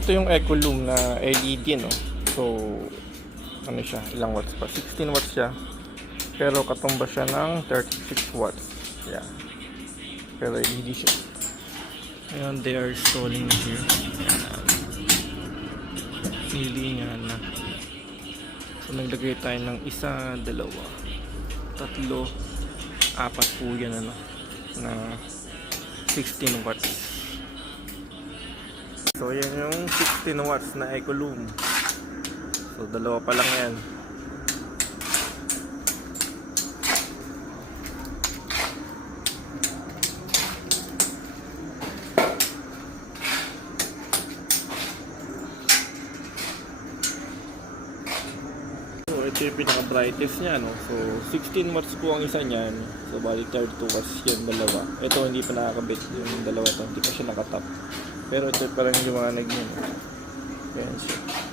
Ito yung Ecolume na LED, no? So, ano siya? Ilang watts pa? 16 watts siya. Pero katumba siya ng 36 watts. Yeah. Pero LED siya. Ayan, they are installing here. Ayan. Nilingan na. So, naglagay tayo ng isa, dalawa, tatlo, apat po yan, ano, na 16 watts. So, yan yung 16 watts na Ecolume. So, dalawa pa lang yan. So, ito yung pinaka-brightest niya, no? So, 16 watts po ang isa niyan. So, bali 32 watts yan, dalawa. Ito, hindi pa nakakabit yung dalawa to. Hindi pa siya nakatap. Pero ito parang liwanag niya, no? Ayan siya.